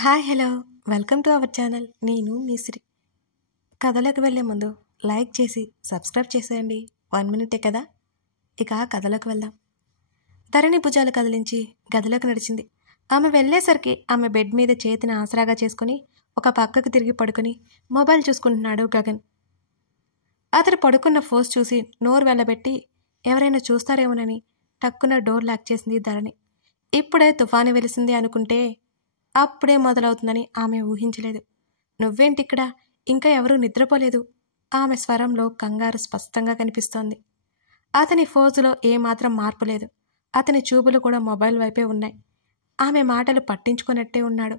Hi hello welcome to our channel. నేను మీ శ్రీ. కథలోకి వెళ్ళే ముందు లైక్ చేసి సబ్స్క్రైబ్ చేసేయండి. 1 మినిటే కదా. ఇక కథలోకి వెళ్దాం. ధరణి భుజాలు కదిలించి గదిలోకి నడిచింది. ఆమె వెళ్ళేసరికి ఆమె బెడ్ మీద చేతిని ఆసరాగా చేసుకుని ఒక పక్కకు తిరిగి పడుకుని మొబైల్ చూసుకుంటున్నాడు గగన్. అతడు పడుకున్న ఫోజ్ చూసి నోరు వెళ్ళబెట్టి ఎవరైనా చూస్తారేమోనని టక్కున డోర్ లాక్ చేసింది ధరణి. ఇప్పుడే తుఫాను వెలిసింది అనుకుంటే అప్పుడే మొదలవుతుందని ఆమె ఊహించలేదు. నువ్వేంటిక్కడ, ఇంకా ఎవరూ నిద్రపోలేదు. ఆమె స్వరంలో కంగారు స్పష్టంగా కనిపిస్తోంది. అతని ఫోజులో ఏమాత్రం మార్పు లేదు. అతని చూపులు కూడా మొబైల్ వైపే ఉన్నాయి. ఆమె మాటలు పట్టించుకున్నట్టే ఉన్నాడు.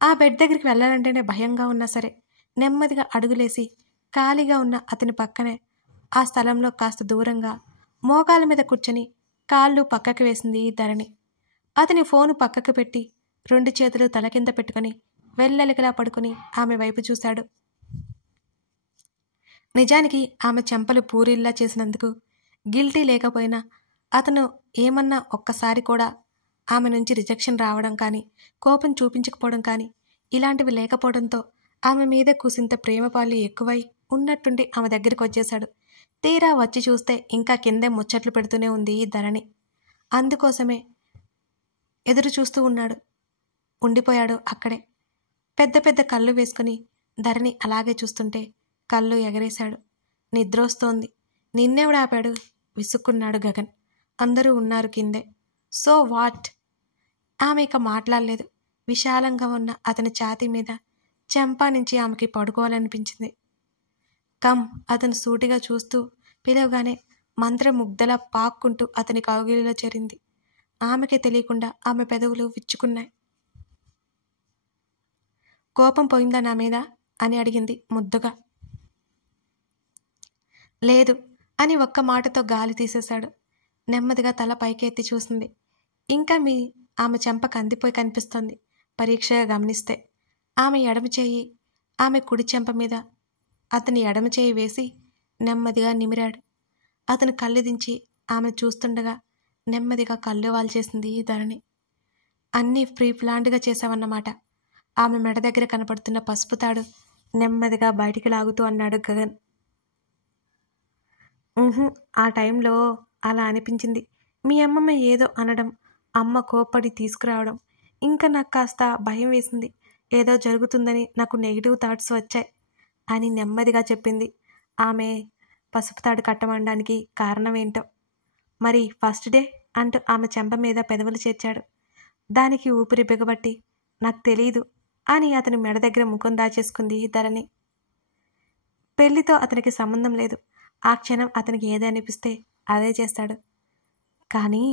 ఆ బెడ్ దగ్గరికి వెళ్ళాలంటేనే భయంగా ఉన్నా సరే నెమ్మదిగా అడుగులేసి ఖాళీగా ఉన్న అతని పక్కనే ఆ స్థలంలో కాస్త దూరంగా మోకాల మీద కూర్చొని కాళ్ళు పక్కకి వేసింది ధరణి. అతని ఫోను పక్కకు పెట్టి 2 చేతులు తల కింద పెట్టుకుని వెల్లెలికలా పడుకుని ఆమె వైపు చూశాడు. నిజానికి ఆమె చెంపలు పూరిల్లా చేసినందుకు గిల్టీ లేకపోయినా అతను ఏమన్నా ఒక్కసారి కూడా ఆమె నుంచి రిజెక్షన్ రావడం కానీ, కోపం చూపించకపోవడం కానీ ఇలాంటివి లేకపోవడంతో ఆమె మీద కూసింత ప్రేమపాలు ఎక్కువై ఉన్నట్టుండి ఆమె దగ్గరికి వచ్చేశాడు. తీరా వచ్చి చూస్తే ఇంకా కిందే ముచ్చట్లు పెడుతూనే ఉంది ధరణి. అందుకోసమే ఎదురు చూస్తూ ఉండిపోయాడు అక్కడే. పెద్ద పెద్ద కళ్ళు వేసుకుని ధరణి అలాగే చూస్తుంటే కళ్ళు ఎగరేశాడు. నిద్రొస్తోంది. నిన్నెవడాపాడు? విసుక్కున్నాడు గగన్. అందరూ ఉన్నారు కిందే. So what? ఆమె ఇక మాట్లాడలేదు. విశాలంగా ఉన్న అతని ఛాతీ మీద చెంపా నుంచి ఆమెకి పడుకోవాలనిపించింది. కమ్ అతను సూటిగా చూస్తూ పిలవగానే మంత్రముగ్ధలా పాక్కుంటూ అతని కౌగిలిలో చేరింది. ఆమెకే తెలియకుండా ఆమె పెదవులు విచ్చుకున్నాయి. కోపం పోయిందా నా మీద అని అడిగింది ముద్దుగా. లేదు అని ఒక్క మాటతో గాలి తీసేశాడు. నెమ్మదిగా తల పైకెత్తి చూసింది. ఇంకా ఆమె చెంప కందిపోయి కనిపిస్తోంది పరీక్షగా గమనిస్తే. ఆమె ఎడమ చేయి ఆమె కుడి చెంప మీద అతని ఎడమ చేయి వేసి నెమ్మదిగా నిమిరాడు. అతను కళ్ళు దించి ఆమె చూస్తుండగా నెమ్మదిగా కళ్ళు వాల్చేసింది ధరణి. అన్నీ ప్రీ ప్లాన్డ్గా చేశావన్నమాట. ఆమె మెడ దగ్గర కనపడుతున్న పసుపు తాడు నెమ్మదిగా బయటికి లాగుతూ అన్నాడు గగన్. ఆ టైంలో అలా అనిపించింది. మీ అమ్మమ్మ ఏదో అనడం, అమ్మ కోప్పడి తీసుకురావడం, ఇంకా నాకు కాస్త భయం వేసింది. ఏదో జరుగుతుందని నాకు నెగిటివ్ థాట్స్ వచ్చాయి అని నెమ్మదిగా చెప్పింది. ఆమె పసుపు తాడు కట్టమనడానికి కారణం ఏంటో. మరి ఫస్ట్ డే అంటూ ఆమె చెంప మీద పెదవులు చేర్చాడు. దానికి ఊపిరి బిగబట్టి నాకు తెలీదు అని అతని మెడ దగ్గర ముఖం దాచేసుకుంది ధరణి. పెళ్లితో అతనికి సంబంధం లేదు. ఆ క్షణం అతనికి ఏది అనిపిస్తే అదే చేస్తాడు. కానీ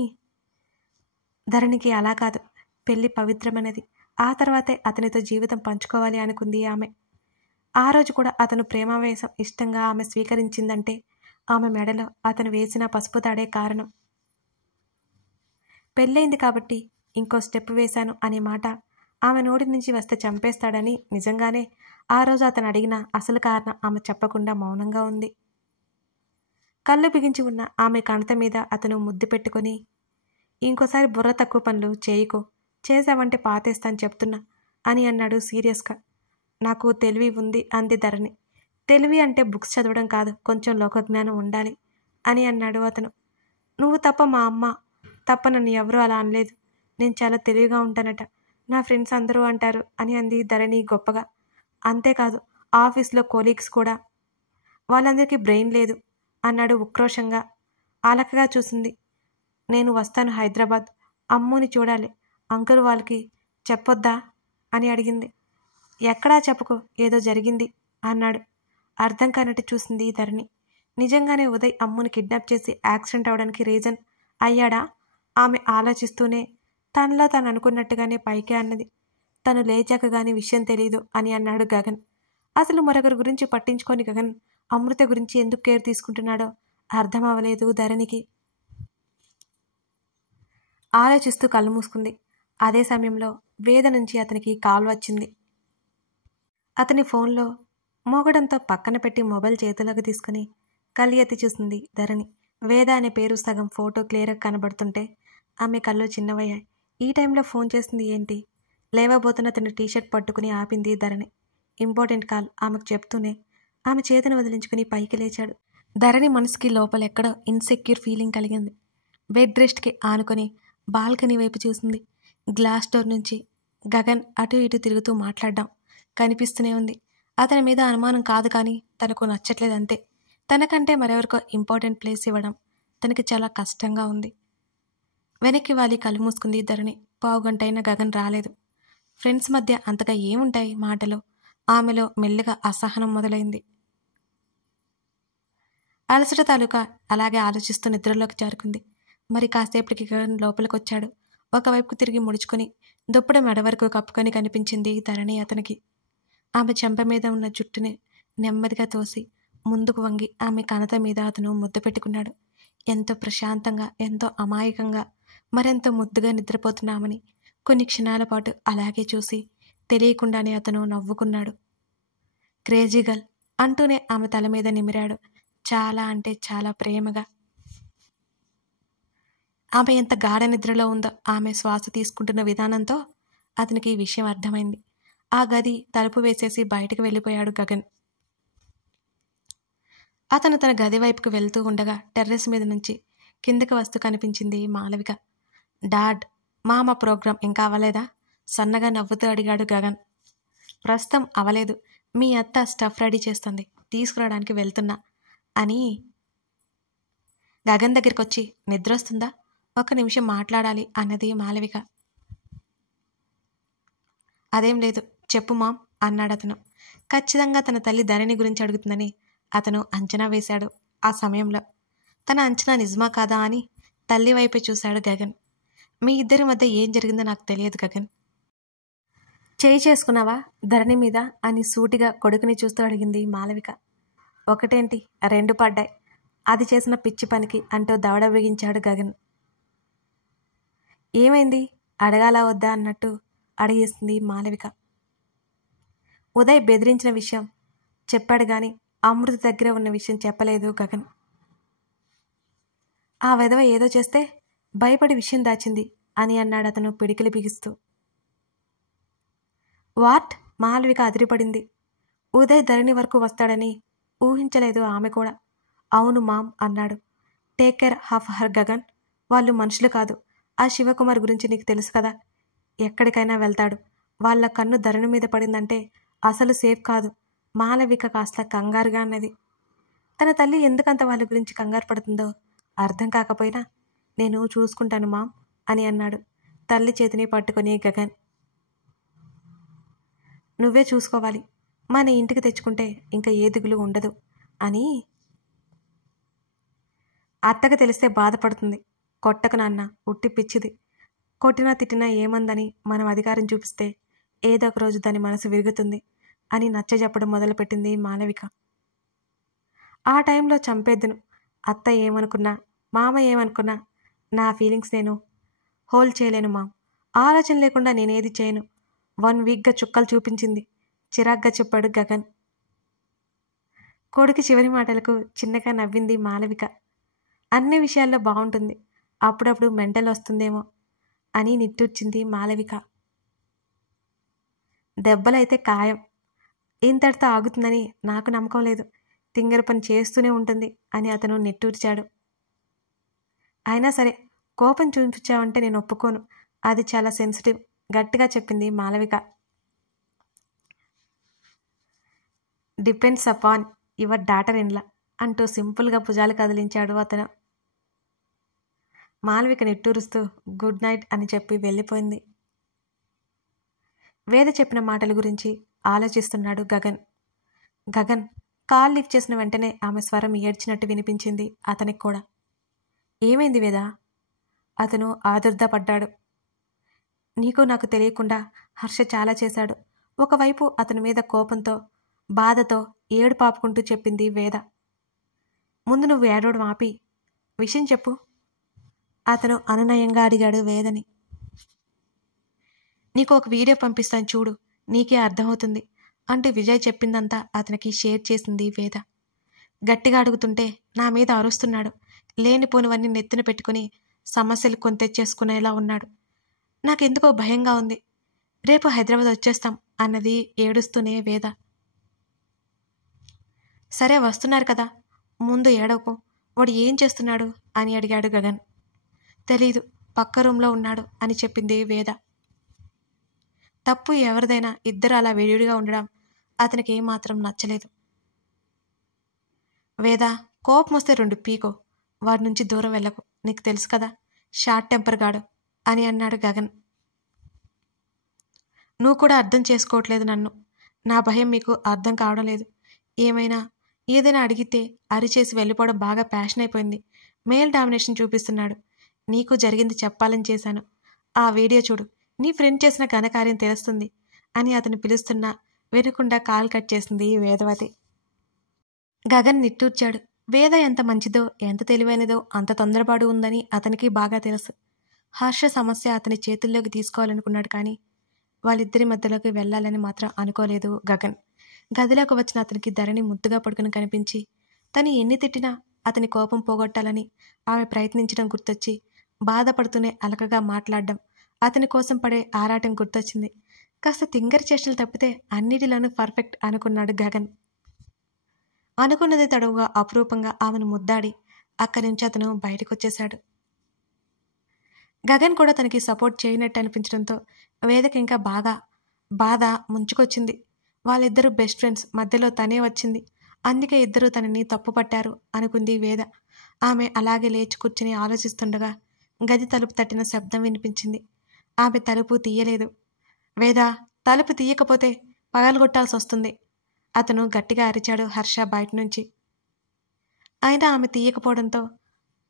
ధరణికి అలా కాదు. పెళ్లి పవిత్రమైనది. ఆ తర్వాతే అతనితో జీవితం పంచుకోవాలి అనుకుంది ఆమె. ఆ రోజు కూడా అతను ప్రేమావేశం ఇష్టంగా ఆమె స్వీకరించిందంటే ఆమె మెడలో అతను వేసిన పసుపు తాడే కారణం. పెళ్ళైంది కాబట్టి ఇంకో స్టెప్ వేశాను అనే మాట ఆమె నోటి నుంచి వస్తే చంపేస్తాడని నిజంగానే ఆ రోజు అతను అడిగిన అసలు కారణం ఆమె చెప్పకుండా మౌనంగా ఉంది. కళ్ళు బిగించి ఉన్న ఆమె కణత మీద అతను ముద్దు పెట్టుకుని, ఇంకోసారి బుర్ర తక్కువ పనులు చేయకు, చేసావంటే పాతేస్తాను చెప్తున్నా అని అన్నాడు సీరియస్గా. నాకు తెలివి ఉంది అంది ధరణి. తెలివి అంటే బుక్స్ చదవడం కాదు, కొంచెం లోకజ్ఞానం ఉండాలి అని అన్నాడు అతను. నువ్వు తప్ప మా అమ్మ తప్ప నన్ను ఎవరూ అలా అనలేదు. నేను చాలా తెలివిగా ఉంటానట, నా ఫ్రెండ్స్ అందరూ అంటారు అని అంది ధరణి గొప్పగా. అంతేకాదు ఆఫీస్లో కొలీగ్స్ కూడా. వాళ్ళందరికీ బ్రెయిన్ లేదు అన్నాడు ఉక్రోషంగా. ఆలకగా చూసింది. నేను వస్తాను హైదరాబాద్, అమ్ముని చూడాలి. అంకుల్ వాళ్ళకి చెప్పొద్దా అని అడిగింది. ఎక్కడా చెప్పుకో, ఏదో జరిగింది అన్నాడు. అర్థం కానట్టు చూసింది ధరణి. నిజంగానే ఉదయ్ అమ్ముని కిడ్నాప్ చేసి యాక్సిడెంట్ అవడానికి రీజన్ అయ్యాడా? ఆమె ఆలోచిస్తూనే తనలో తాను అనుకున్నట్టుగానే పైకే అన్నది. తను లేచాక గాని విషయం తెలీదు అని అన్నాడు గగన్. అసలు మరొకరి గురించి పట్టించుకొని గగన్ అమృత గురించి ఎందుకు కేర్ తీసుకుంటున్నాడో అర్థం అవ్వలేదు ధరణికి. ఆలోచిస్తూ కళ్ళు మూసుకుంది. అదే సమయంలో వేద నుంచి అతనికి కాల్ వచ్చింది. అతని ఫోన్లో మోగడంతో పక్కన పెట్టి మొబైల్ చేతిలోకి తీసుకుని కళ్ళు ఎత్తి చూసింది ధరణి. వేద అనే పేరు సగం ఫోటో క్లియర్గా కనబడుతుంటే ఆమె కళ్ళు చిన్నవయ్యాయి. ఈ టైంలో ఫోన్ చేసింది ఏంటి? లేవబోతున్న తన టీషర్ట్ పట్టుకుని ఆపింది ధరణి. ఇంపార్టెంట్ కాల్ ఆమెకు చెప్తూనే ఆమె చేతిని వదిలించుకుని పైకి లేచాడు. ధరణి మనసుకి లోపలెక్కడో ఇన్సెక్యూర్ ఫీలింగ్ కలిగింది. బెడ్ రెస్ట్కి ఆనుకొని బాల్కనీ వైపు చూసింది. గ్లాస్ డోర్ నుంచి గగన్ అటు ఇటు తిరుగుతూ మాట్లాడడం కనిపిస్తూనే ఉంది. అతని మీద అనుమానం కాదు, కానీ తనకు నచ్చట్లేదంతే. తనకంటే మరెవరికో ఇంపార్టెంట్ ప్లేస్ ఇవ్వడం తనకి చాలా కష్టంగా ఉంది. వెనక్కి వాలి కళ్ళు మూసుకుంది ధరణి. పావుగంటైనా గగన్ రాలేదు. ఫ్రెండ్స్ మధ్య అంతగా ఏముంటాయి మాటలు? ఆమెలో మెల్లిగా అసహనం మొదలైంది. అలసట తాలూకా అలాగే ఆలోచిస్తూ నిద్రలోకి జారుకుంది. మరి కాసేపటికి గగన్ లోపలికొచ్చాడు. ఒకవైపుకు తిరిగి ముడుచుకొని దుప్పటి మెడ వరకు కప్పుకొని కనిపించింది ధరణి అతనికి. ఆమె చెంప మీద ఉన్న జుట్టుని నెమ్మదిగా తోసి ముందుకు వంగి ఆమె కణత మీద అతను ముద్దు పెట్టుకున్నాడు. ఎంతో ప్రశాంతంగా, ఎంతో అమాయకంగా, మరెంతో ముద్దుగా నిద్రపోతున్నామని కొన్ని క్షణాల పాటు అలాగే చూసి తెలియకుండానే అతను నవ్వుకున్నాడు. క్రేజీ గర్ల్ అంటూనే ఆమె తల మీద నిమిరాడు. చాలా అంటే చాలా ప్రేమగా. ఆమె ఎంత గాఢ నిద్రలో ఉందో ఆమె శ్వాస తీసుకుంటున్న విధానంతో అతనికి ఈ విషయం అర్థమైంది. ఆ గది తలుపు వేసేసి బయటకు వెళ్ళిపోయాడు గగన్. అతను తన గది వైపుకు వెళ్తూ ఉండగా టెర్రస్ మీద నుంచి కిందకి వస్తూ కనిపించింది మాలవిక. డాడ్, మామ ప్రోగ్రాం ఇంకా అవ్వలేదా? సన్నగా నవ్వుతూ అడిగాడు గగన్. ప్రస్తుతం అవలేదు. మీ అత్త స్టఫ్ రెడీ చేస్తుంది, తీసుకురావడానికి వెళ్తున్నా అని గగన్ దగ్గరికి వచ్చి నిద్రొస్తుందా, 1 నిమిషం మాట్లాడాలి అన్నది మాలవిక. అదేం లేదు, చెప్పు మామ్ అన్నాడతను. ఖచ్చితంగా తన తల్లి ధరణి గురించి అడుగుతుందని అతను అంచనా వేశాడు. ఆ సమయంలో తన అంచనా నిజమా కాదా అని తల్లి వైపే చూశాడు గగన్. మీ ఇద్దరి మధ్య ఏం జరిగిందో నాకు తెలియదు గగన్. చేయి చేసుకున్నావా ధరణి మీద అని సూటిగా కొడుకుని చూస్తూ అడిగింది మాలవిక. ఒకటేంటి, 2 పడ్డాయి. అది చేసిన పిచ్చి పనికి అంటూ దవడ బిగించాడు గగన్. ఏమైంది అడగాలా వద్దా అన్నట్టు అడిగేసింది మాలవిక. ఉదయ్ బెదిరించిన విషయం చెప్పాడు గాని అమృత దగ్గర ఉన్న విషయం చెప్పలేదు గగన్. ఆ వెధవ ఏదో చేస్తే భయపడి విషయం దాచింది అని అన్నాడు అతను పిడికిలి బిగిస్తూ. వాట్? మాలవిక అదిరిపడింది. ఉదయ్ ధరణి వరకు వస్తాడని ఊహించలేదు ఆమె కూడా. అవును మామ్ అన్నాడు. Take care of her Gagan. వాళ్ళు మనుషులు కాదు. ఆ శివకుమార్ గురించి నీకు తెలుసు కదా, ఎక్కడికైనా వెళ్తాడు. వాళ్ళ కన్ను ధరణి మీద పడిందంటే అసలు సేఫ్ కాదు. మాలవిక కాస్త కంగారుగా అన్నది. తన తల్లి ఎందుకంత వాళ్ళ గురించి కంగారు పడుతుందో అర్థం కాకపోయినా నేను చూసుకుంటాను మామ్ అని అన్నాడు తల్లి చేతిని పట్టుకొని గగన్. నువ్వే చూసుకోవాలి, మన ఇంటికి తెచ్చుకుంటే ఇంకా ఏ దిగులు ఉండదు అని. అత్తకు తెలిస్తే బాధపడుతుంది. కొట్టకు నాన్న, ఉట్టి పిచ్చిది. కొట్టినా తిట్టినా ఏమందని మనం అధికారం చూపిస్తే ఏదో ఒక రోజు దాని మనసు విరుగుతుంది అని నచ్చజెప్పడం మొదలుపెట్టింది మాలవిక. ఆ టైంలో చంపేద్దును. అత్త ఏమనుకున్నా, మామ ఏమనుకున్నా నా ఫీలింగ్స్ నేను హోల్డ్ చేయలేను మామ్. ఆలోచన లేకుండా నేనేది చేయను. 1 వీక్గా చుక్కలు చూపించింది చిరాగ్గా చెప్పాడు గగన్. కొడుకు చివరి మాటలకు చిన్నగా నవ్వింది మాలవిక. అన్ని విషయాల్లో బాగుంటుంది, అప్పుడప్పుడు మెంటల్ వస్తుందేమో అని నిట్టూర్చింది మాలవిక. దెబ్బలైతే ఖాయం. ఇంతటితో ఆగుతుందని నాకు నమ్మకం లేదు. తింగర పని చేస్తూనే ఉంటుంది అని అతను నిట్టూర్చాడు. అయినా సరే కోపం చూపించావంటే నేను ఒప్పుకోను. అది చాలా సెన్సిటివ్ గట్టిగా చెప్పింది Malavika. Depends upon your daughter in-law అంటూ సింపుల్గా భుజాలు కదిలించాడు అతను. మాలవిక నిట్టూరుస్తూ గుడ్ నైట్ అని చెప్పి వెళ్ళిపోయింది. వేద చెప్పిన మాటల గురించి ఆలోచిస్తున్నాడు గగన్. గగన్ కాల్ లిఫ్ట్ చేసిన వెంటనే ఆమె స్వరం ఏడ్చినట్టు వినిపించింది అతనికి కూడా. ఏమైంది వేద? అతను ఆదుర్దాపడ్డాడు. నీకు నాకు తెలియకుండా హర్ష చాలా చేశాడు. ఒకవైపు అతని మీద కోపంతో బాధతో ఏడు పాపుకుంటూ చెప్పింది వేద. ముందు నువ్వు ఏడవడం ఆపి విషయం చెప్పు అతను అనునయంగా అడిగాడు వేదని. నీకు ఒక వీడియో పంపిస్తాను చూడు, నీకే అర్థమవుతుంది అంటూ విజయ్ చెప్పిందంతా అతనికి షేర్ చేసింది వేద. గట్టిగా అడుగుతుంటే నా మీద అరుస్తున్నాడు. లేనిపోనివన్నీ నెత్తిన పెట్టుకుని సమస్యలు కొని తెచ్చేసుకునేలా ఉన్నాడు. నాకెందుకో భయంగా ఉంది. రేపు హైదరాబాద్ వచ్చేస్తాం అన్నది ఏడుస్తూనే వేద. సరే వస్తున్నారు కదా, ముందు ఏడవకు. వాడు ఏం చేస్తున్నాడు అని అడిగాడు గగన్. తెలీదు, పక్క రూమ్లో ఉన్నాడు అని చెప్పింది వేద. తప్పు ఎవరిదైనా ఇద్దరు అలా విడివిడిగా ఉండడం అతనికి ఏమాత్రం నచ్చలేదు. వేద, కోపం వస్తే 2 పీకో, వాడి నుంచి దూరం వెళ్ళకు, నీకు తెలుసు కదా షార్ట్ టెంపర్ గాడు అని అన్నాడు గగన్. నువ్వు కూడా అర్థం చేసుకోవట్లేదు నన్ను. నా భయం మీకు అర్థం కావడం లేదు. ఏదైనా అడిగితే అరిచేసి వెళ్ళిపోవడం బాగా ప్యాషన్ అయిపోయింది. మేల్ డామినేషన్ చూపిస్తున్నాడు. నీకు జరిగింది చెప్పాలని చేశాను. ఆ వీడియో చూడు, నీ ఫ్రెండ్ చేసిన ఘనకార్యం తెలుస్తుంది అని అతను పిలుస్తున్నా వినకుండా కాల్ కట్ చేసింది వేదవతి. గగన్ నిట్టూర్చాడు. వేద ఎంత మంచిదో, ఎంత తెలివైనదో అంత తొందరపాటు ఉందని అతనికి బాగా తెలుసు. హర్ష సమస్య అతని చేతుల్లోకి తీసుకోవాలనుకున్నాడు, కానీ వాళ్ళిద్దరి మధ్యలోకి వెళ్ళాలని మాత్రం అనుకోలేదు గగన్. గదిలోకి వచ్చిన అతనికి ధరణి ముద్దుగా పడుకుని కనిపించి తను ఎన్ని తిట్టినా అతని కోపం పోగొట్టాలని ఆమె ప్రయత్నించడం గుర్తొచ్చి బాధపడుతూనే అలకగా మాట్లాడడం, అతని కోసం పడే ఆరాటం గుర్తొచ్చింది. కాస్త తింగరి చేష్టలు తప్పితే అన్నిటిలోనూ పర్ఫెక్ట్ అనుకున్నాడు గగన్. అనుకున్నది తడవుగా అపురూపంగా ఆమెను ముద్దాడి అక్కడి నుంచి అతను బయటకొచ్చేశాడు. గగన్ కూడా తనకి సపోర్ట్ చేయనట్టు అనిపించడంతో వేదకి ఇంకా బాగా బాధ ముంచుకొచ్చింది. వాళ్ళిద్దరూ బెస్ట్ ఫ్రెండ్స్, మధ్యలో తనే వచ్చింది, అందుకే ఇద్దరూ తనని తప్పుపట్టారు అనుకుంది వేద. ఆమె అలాగే లేచి కూర్చుని ఆలోచిస్తుండగా గది తలుపు తట్టిన శబ్దం వినిపించింది. ఆమె తలుపు తీయలేదు. వేద, తలుపు తీయకపోతే పగలగొట్టాల్సి వస్తుంది అతను గట్టిగా అరిచాడు హర్ష బయట నుంచి. అయినా ఆమె తీయకపోవడంతో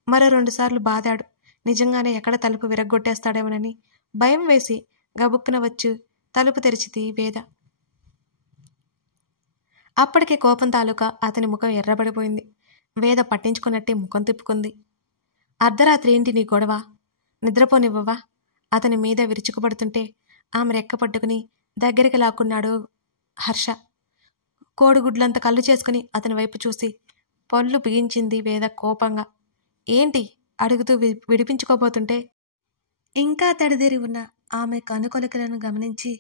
మరో 2 సార్లు బాదాడు. నిజంగానే ఎక్కడ తలుపు విరగ్గొట్టేస్తాడేమోనని భయం వేసి గబుక్కున వచ్చి తలుపు తెరిచింది వేద. అప్పటికే కోపం తాలూకా అతని ముఖం ఎర్రబడిపోయింది. వేద పట్టించుకున్నట్టే ముఖం తిప్పుకుంది. అర్ధరాత్రి ఏంటి నీ గొడవ? నిద్రపోనివ్వవా? అతని మీద విరుచుకుపడుతుంటే ఆమె రెక్క పట్టుకుని దగ్గరికి లాక్కున్నాడు హర్ష. కోడిగుడ్లంత కళ్ళు చేసుకుని అతని వైపు చూసి పళ్ళు బిగించింది వేద కోపంగా. ఏంటి అడుగుతూ విడిపించుకోబోతుంటే ఇంకా తడిదేరి ఉన్న ఆమె కనుకొలకలను గమనించి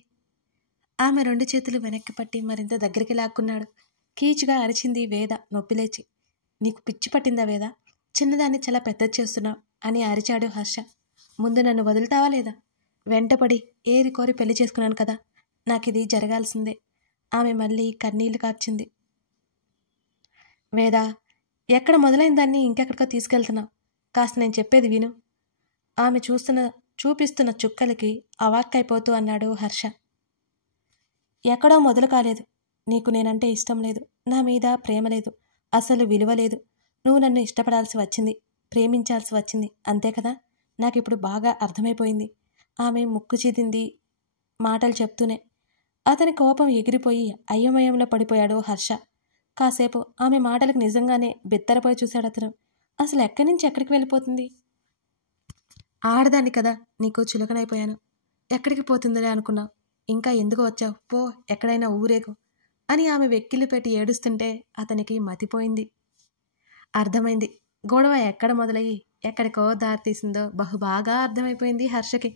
ఆమె 2 చేతులు వెనక్కి పట్టి మరింత దగ్గరికి లాక్కున్నాడు. కీచుగా అరిచింది వేద నొప్పిలేచి. నీకు పిచ్చి పట్టిందా వేద? చిన్నదాన్ని చాలా పెద్దది చేస్తున్నావు అని అరిచాడు హర్ష. ముందు నన్ను వదులుతావా లేదా? వెంటపడి ఏరి కోరి పెళ్లి చేసుకున్నాను కదా, నాకిది జరగాల్సిందే. ఆమె మళ్ళీ కన్నీళ్లు కార్చింది. వేద, ఎక్కడ మొదలైన దాన్ని ఇంకెక్కడికో తీసుకెళ్తున్నావు, కాస్త నేను చెప్పేది విను. ఆమె చూపిస్తున్న చుక్కలకి అవాక్కైపోతూ అన్నాడు హర్ష. ఎక్కడో మొదలు కాలేదు. నీకు నేనంటే ఇష్టం లేదు, నా మీద ప్రేమ లేదు, అసలు విలువ లేదు. నువ్వు నన్ను ఇష్టపడాల్సి వచ్చింది, ప్రేమించాల్సి వచ్చింది, అంతే కదా. నాకిప్పుడు బాగా అర్థమైపోయింది. ఆమె ముక్కు చిదింది మాటలు చెప్తూనే. అతని కోపం ఎగిరిపోయి అయోమయంలో పడిపోయాడు హర్ష. కాసేపు ఆమె మాటలకు నిజంగానే బిత్తరపోయి చూశాడు అతను. అసలు ఎక్కడి నుంచి ఎక్కడికి వెళ్ళిపోతుంది? ఆడదాన్ని కదా, నీకు చులకనైపోయాను. ఎక్కడికి పోతుందిలే అనుకున్నావు, ఇంకా ఎందుకు వచ్చావు, పో ఎక్కడైనా ఊరేగు అని ఆమె వెక్కిళ్ళు పెట్టి ఏడుస్తుంటే అతనికి మతిపోయింది. అర్థమైంది గొడవ ఎక్కడ మొదలయ్యి ఎక్కడికో దారితీసిందో బహుబాగా అర్థమైపోయింది హర్షకి.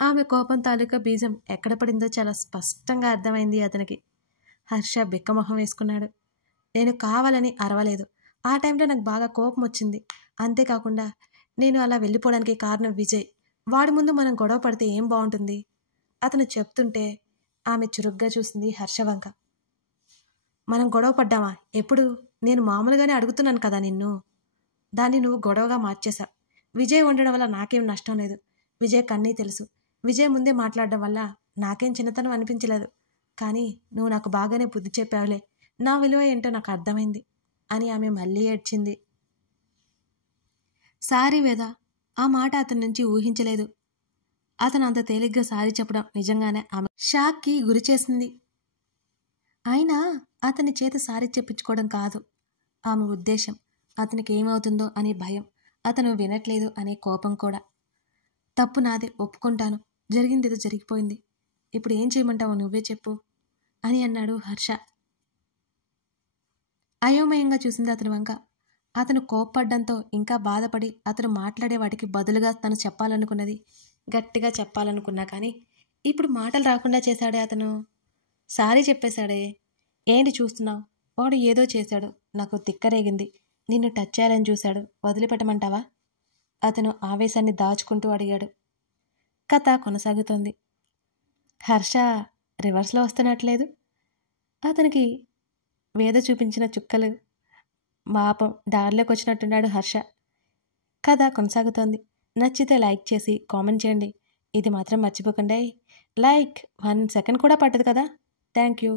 ఆమె కోపం తాలూకా బీజం ఎక్కడ పడిందో చాలా స్పష్టంగా అర్థమైంది అతనికి. హర్ష బిక్కమొహం వేసుకున్నాడు. నేను కావాలని అరవలేదు, ఆ టైంలో నాకు బాగా కోపం వచ్చింది, అంతేకాకుండా నేను అలా వెళ్ళిపోవడానికి కారణం విజయ్. వాడి ముందు మనం గొడవ పడితే ఏం బాగుంటుంది? అతను చెప్తుంటే ఆమె చురుగ్గా చూసింది హర్ష వంక. మనం గొడవ పడ్డామా? ఎప్పుడు? నేను మామూలుగానే అడుగుతున్నాను కదా నిన్ను. దాన్ని నువ్వు గొడవగా మార్చేశావు. విజయ్ ఉండడం వల్ల నాకేం నష్టం లేదు. విజయ్ కన్నీ తెలుసు. విజయ్ ముందే మాట్లాడడం వల్ల నాకేం చిన్నతనం అనిపించలేదు. కానీ నువ్వు నాకు బాగానే బుద్ధి చెప్పావులే, నా విలువ ఏంటో నాకు అర్థమైంది అని ఆమె మళ్ళీ ఏడ్చింది. సారీ వేద, ఆ మాట అతని నుంచి ఊహించలేదు. అతను అంత తేలిగ్గా సారీ చెప్పడం నిజంగానే ఆమె షాక్కి గురి చేసింది. అయినా అతని చేత సారీ చెప్పించుకోవడం కాదు ఆమె ఉద్దేశం. అతనికి ఏమవుతుందో అనే భయం, అతను వినట్లేదు అనే కోపం కూడా. తప్పు నాదే, ఒప్పుకుంటాను, జరిగిందేదో జరిగిపోయింది, ఇప్పుడు ఏం చేయమంటావో నువ్వే చెప్పు అని అన్నాడు హర్ష. అయోమయంగా చూసింది అతని వంక. అతను కోప్పడ్డంతో ఇంకా బాధపడి అతను మాట్లాడే వాటికి బదులుగా తను చెప్పాలనుకున్నది గట్టిగా చెప్పాలనుకున్నా కానీ ఇప్పుడు మాటలు రాకుండా చేశాడే అతను. సారీ చెప్పేశాడే. ఏంటి చూస్తున్నావు? వాడు ఏదో చేశాడు, నాకు తిక్కరేగింది. నిన్ను టచ్ చేయాలని చూశాడు, వదిలిపెట్టమంటావా? అతను ఆవేశాన్ని దాచుకుంటూ అడిగాడు. కథ కొనసాగుతోంది. హర్ష రివర్స్లో వస్తున్నట్లేదు. అతనికి వేద చూపించిన చుక్కలు పాపం దారిలోకి వచ్చినట్టున్నాడు హర్ష. కథ కొనసాగుతోంది. నచ్చితే లైక్ చేసి కామెంట్ చేయండి. ఇది మాత్రం మర్చిపోకండి. లైక్ 1 సెకండ్ కూడా పట్టదు కదా. Thank you.